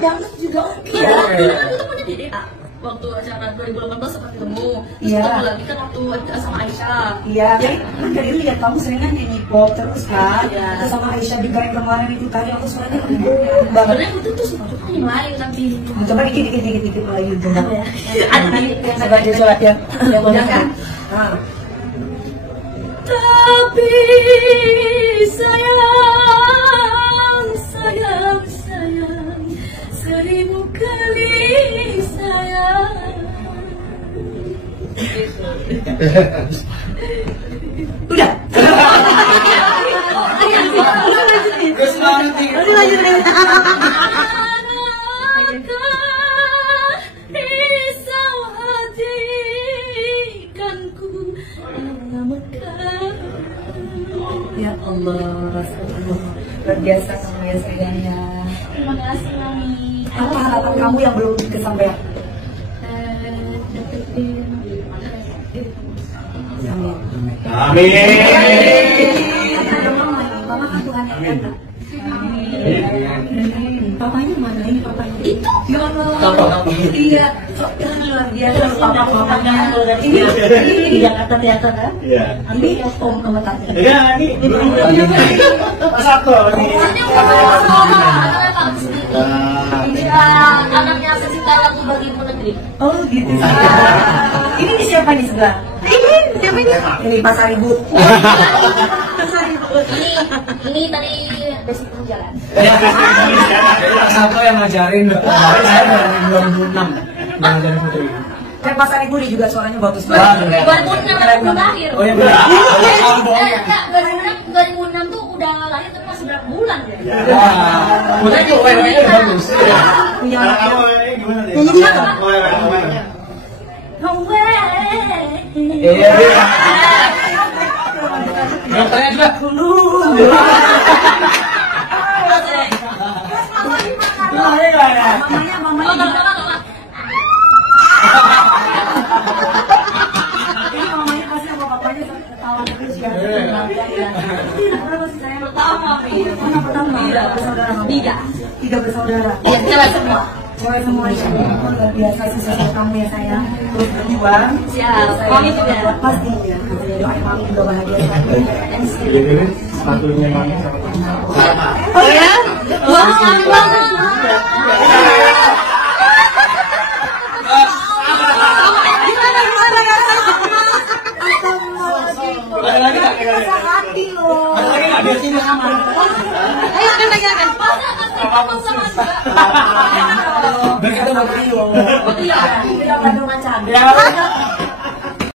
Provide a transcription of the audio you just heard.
banget juga oke. Iya, dulu kan ketemunya di DA. Waktu acara 2018 sempat ketemu. Terus ketemu lagi kan waktu sama Aisyah. Iya, jadi kan dari lihat kamu seringan nyanyi pop terus kan. Terus sama Aisyah di Garing kemarin itu tadi aku suaranya banget. Sebenarnya itu tuh sebetulnya yang lain tapi. Coba dikit lagi coba. Ada nanti Saya baca surat ya. Yang kan. Tapi sayang, seribu kali sayang. Udah. Lanjut. Risau hatikanku. Ya Allah, Rasulullah. Luar biasa kamu ya sayang ya. Terima kasih Mami. Apa harapan kamu yang belum kesampaian? Dapetin. Amin. Mama kan Tuhan yang datang. Papanya mana ini papanya? Itu. Ya Allah. Iya. Luar biasa papanya. Ini Jakarta Teater kan? Iya. Ini Om sama Tante. Iya, ini satu ini. Ini anaknya pecinta lagu bagi negeri. Oh gitu. Ini siapa nih sebelah? Ini siapa ini? Ini Pasar Ibu. Ini tadi basic jalan. Satu yang ngajarin, saya dari 2006 ngajarin putri. Kayak Pasar Ibu dia juga suaranya bagus banget. 2006 belum lahir. Oh ya benar. 2006 tuh udah lahir tapi masih berapa bulan ya? Putri juga WW-nya bagus. Punya Kalau anak. kamu ini gimana deh? Nyanyi dia kan? Iya. Dokternya juga. Mamanya. Ini mamanya pasti sama papanya ketawa terus ya. Berapa sih sayang? Pertama, Anak pertama. Bersaudara. Tiga bersaudara. Iya, cewek semua. Cewek semua ya. Luar biasa sih sosok kamu ya sayang. Terus berjuang. Siap. Mami juga. Pasti ya. Doain mami juga bahagia sekali. Jadi sepatunya mami sama Oh ya? Wah, mami banget. Ada lagi nggak? Hati loh. Ada lagi nggak? Biar sini sama. Ayo kan lagi kan. Biar kita berdua. Iya, kita bandung mancan. Ya.